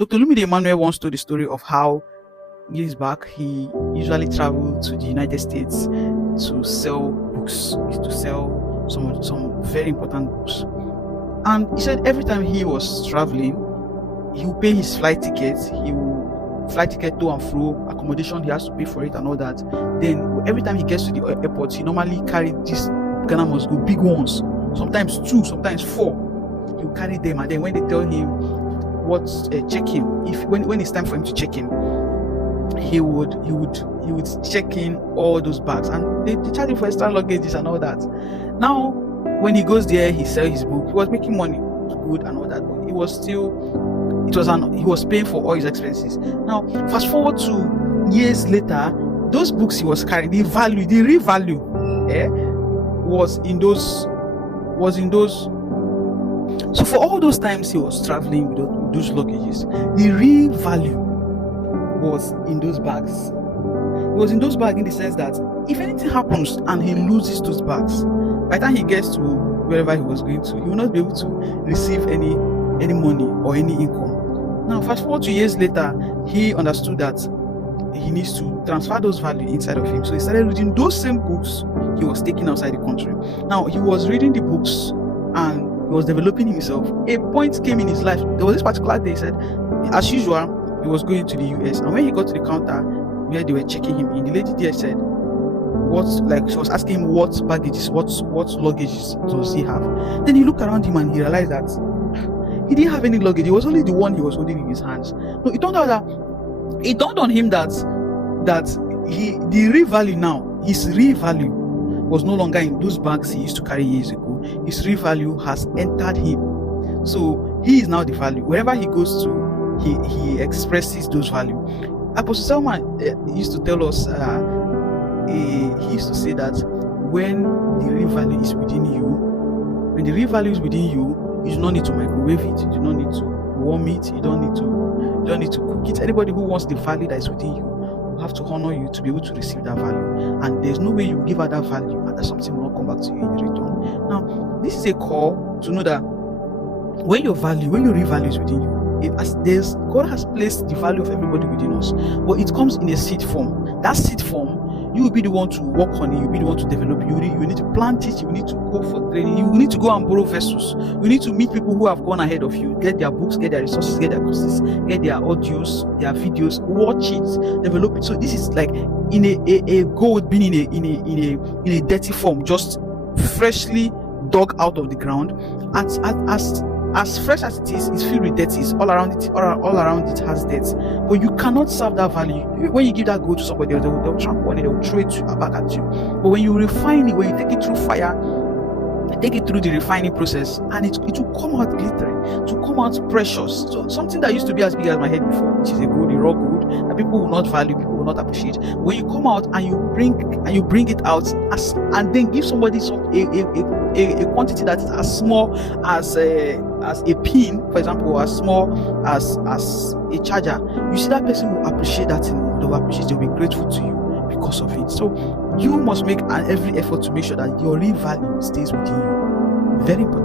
Dr. Lumide Emmanuel once told the story of how years back he usually traveled to the United States to sell books, to sell some very important books. And he said every time he was traveling, he would pay his flight ticket, flight ticket to and fro, accommodation, he has to pay for it and all that. Then every time he gets to the airport, he normally carry these Ghana must go big ones, sometimes 2, sometimes 4. He will carry them, and then when they tell him what check in, when it's time for him to check in, he would check in all those bags, and they charge him for extra luggages and all that. Now when he goes there, he sells his book. He was making money, good and all that, but he was paying for all his expenses. Now fast forward to years later, those books he was carrying, the real value was in those. So for all those times he was traveling with those luggages, the real value was in those bags. It was in those bags in the sense that if anything happens and he loses those bags, by the time he gets to wherever he was going to, he will not be able to receive any money or any income. Now fast forward to years later, he understood that he needs to transfer those values inside of him. So he started reading those same books he was taking outside the country. Now he was reading the books and he was developing himself. A point came in his life. There was this particular day, he said, as usual, he was going to the US, and when he got to the counter where they were checking him in, the lady there said, she was asking him what baggages, what luggages does he have. Then he looked around him and he realized that he didn't have any luggage. It was only the one he was holding in his hands. No, it dawned on him that the real value now, his real value was no longer in those bags he used to carry years ago. His real value has entered him. So he is now the value. Wherever he goes to, he expresses those value. Apostle Selman used to tell us, he used to say that when the real value is within you, you do not need to microwave it, you do not need to warm it, you don't need to cook it. Anybody who wants the value that is within you will have to honor you to be able to receive that value. And there's no way you give her that value and that something will not come back to you in return. Now, this is a call to know that when your real value is within you, God has placed the value of everybody within us, but it comes in a seed form. That seed form, you will be the one to work on it, you will be the one to develop it. You need to plant it, you need to go for training, you need to go and borrow vessels, you need to meet people who have gone ahead of you, get their books, get their resources, get their courses, get their audios, their videos, watch it, develop it. So this is like in a gold being in a dirty form, just freshly dug out of the ground. As fresh as it is, it's filled with dirt. It's all around it has dirt. But you cannot serve that value. When you give that gold to somebody else, they'll trample on it, they'll throw it back at you. But when you refine it, when you take it through fire, take it through the refining process, and it will come out glittering, to come out precious. So something that used to be as big as my head before, which is a raw gold that people will not value, people will not appreciate. When you come out and you bring it out and then give somebody a quantity that is as small as a pin, for example, or as small as a charger, you see that person will appreciate that thing. They will appreciate, they will be grateful to you because of it. So you must make every effort to make sure that your real value stays within you. Very important.